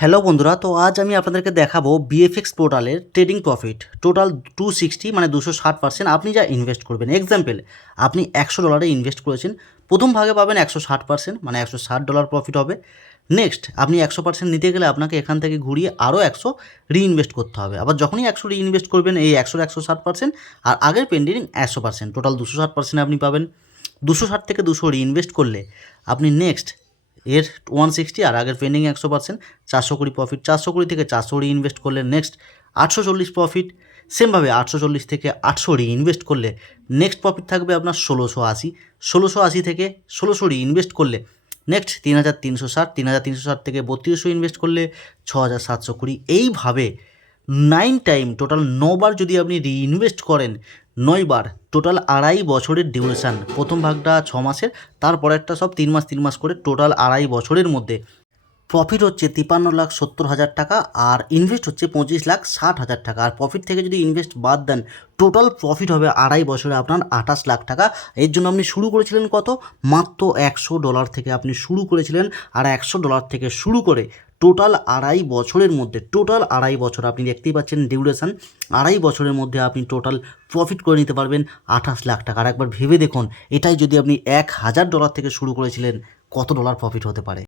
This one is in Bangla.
হ্যালো বন্ধুরা, তো আজ আমি আপনাদেরকে দেখাবো বিএফএক্স পোর্টালের ট্রেডিং প্রফিট টোটাল 260 মানে 260% আপনি যা ইনভেস্ট করবেন। এক্সাম্পল, আপনি $100 ইনভেস্ট করেছেন, প্রথম ভাগে পাবেন 160% মানে $160 প্রফিট হবে। নেক্সট আপনি 100% নিতে গেলে আপনাকে এখান থেকে ঘুরিয়ে আরও 100 রিইনভেস্ট করতে হবে। আবার যখনই 100 রিইনভেস্ট করবেন এই 160% আর আগের পেন্ডিং 100%, টোটাল 260% আপনি পাবেন। 260 থেকে 200 রিইনভেস্ট করলে আপনি নেক্সট এর 160 আর আগের পেন্ডিং 100%, 420 প্রফিট। 420 থেকে 400 রিইনভেস্ট করলে নেক্সট 840 প্রফিট। সেমভাবে 840 থেকে 800 রিইনভেস্ট করলে নেক্সট প্রফিট থাকবে আপনার 1680। 1680 থেকে 1600 রিইনভেস্ট করলে নেক্সট 3360। 3360 থেকে 3200 ইনভেস্ট করলে 6720। এইভাবে 9 টাইম টোটাল 9বার যদি আপনি রিইনভেস্ট করেন, 9বার টোটাল 2.5 বছরের ডিউরেশান। প্রথম ভাগটা 6 মাসের, তারপরেরটা সব 3 মাস 3 মাস করে, টোটাল 2.5 বছরের মধ্যে প্রফিট হচ্ছে 53,70,000 টাকা আর ইনভেস্ট হচ্ছে 25,60,000 টাকা। আর প্রফিট থেকে যদি ইনভেস্ট বাদ দেন টোটাল প্রফিট হবে 2.5 বছরে আপনার 28 লাখ টাকা। এর জন্য আপনি শুরু করেছিলেন কত? মাত্র $100 থেকে আপনি শুরু করেছিলেন। আর $100 থেকে শুরু করে টোটাল 2.5 বছরের মধ্যে, টোটাল 2.5 বছর আপনি দেখতেই পাচ্ছেন ডিউরেশান, 2.5 বছরের মধ্যে আপনি টোটাল প্রফিট করে নিতে পারবেন 28 লাখ টাকা। আর একবার ভেবে দেখুন, এটাই যদি আপনি $1,000 থেকে শুরু করেছিলেন, কত ডলার প্রফিট হতে পারে।